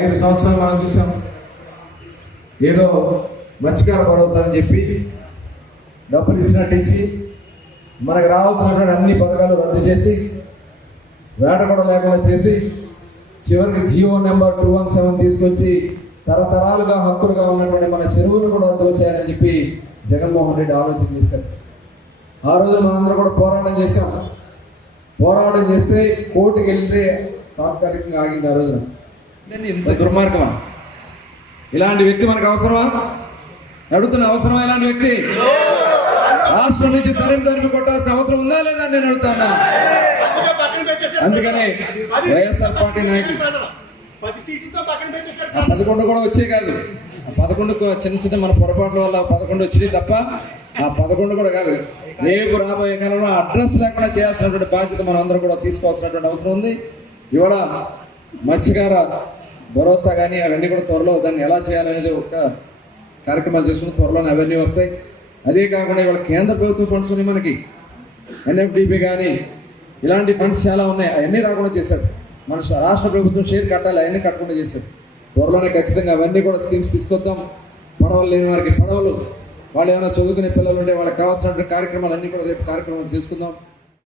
5 సంవత్సరాలు మనం చూసాం. ఏదో మత్స్యకార భరోసా అని చెప్పి డబ్బులు ఇచ్చినట్టు ఇచ్చి మనకు రావాల్సినటువంటి అన్ని పథకాలు రద్దు చేసి వేట కూడా లేకుండా చేసి చివరికి జియో నెంబర్ 217 తీసుకొచ్చి తరతరాలుగా హక్కులుగా ఉన్నటువంటి మన చెరువులు కూడా దోచేయాలని చెప్పి జగన్మోహన్ రెడ్డి ఆలోచన చేశారు. ఆ రోజు మనందరం కూడా పోరాటం చేశాం. పోరాటం చేస్తే కోర్టుకి వెళ్తే తాత్కాలికంగా ఆగింది. ఆ రోజున ఇంత దుర్మార్గమా? ఇలాంటి వ్యక్తి మనకు అవసరమా? అడుగుతున్న అవసరమా ఇలాంటి వ్యక్తి? రాష్ట్రం నుంచి తరిమి కొట్టాల్సిన అవసరం ఉందా లేదా నేను అడుగుతాను. అందుకనే వైఎస్ఆర్ పార్టీ నాయకులు 11 కూడా వచ్చే కాదు, 11 చిన్న చిన్న మన పొరపాట్ల వల్ల 11 వచ్చింది తప్ప ఆ 11 కూడా కాదు. రేపు రాబోయే కాలంలో అడ్రస్ లేకుండా చేయాల్సినటువంటి బాధ్యత మనం అందరం కూడా తీసుకోవాల్సినటువంటి అవసరం ఉంది. ఇవాళ మత్స్యకార భరోసా కానీ అవన్నీ కూడా త్వరలో దాన్ని ఎలా చేయాలనేది ఒక కార్యక్రమాలు చేసుకుని త్వరలోనే అవన్నీ వస్తాయి. అదే కాకుండా ఇవాళ కేంద్ర ప్రభుత్వం ఫండ్స్ ఉన్నాయి మనకి, NFDP కానీ ఇలాంటి ఫండ్స్ చాలా ఉన్నాయి. అవన్నీ రాకుండా చేశాడు. మన రాష్ట్ర ప్రభుత్వం షేర్ కట్టాలి, అవన్నీ కట్టకుండా చేశాడు. త్వరలోనే ఖచ్చితంగా అవన్నీ కూడా స్కీమ్స్ తీసుకొద్దాం. పడవలు లేని వారికి పడవలు, వాళ్ళు ఏమైనా చదువుకునే పిల్లలు ఉంటే వాళ్ళకి కావాల్సినటువంటి కార్యక్రమాలు అన్నీ కూడా రేపు కార్యక్రమాలు చేసుకుందాం.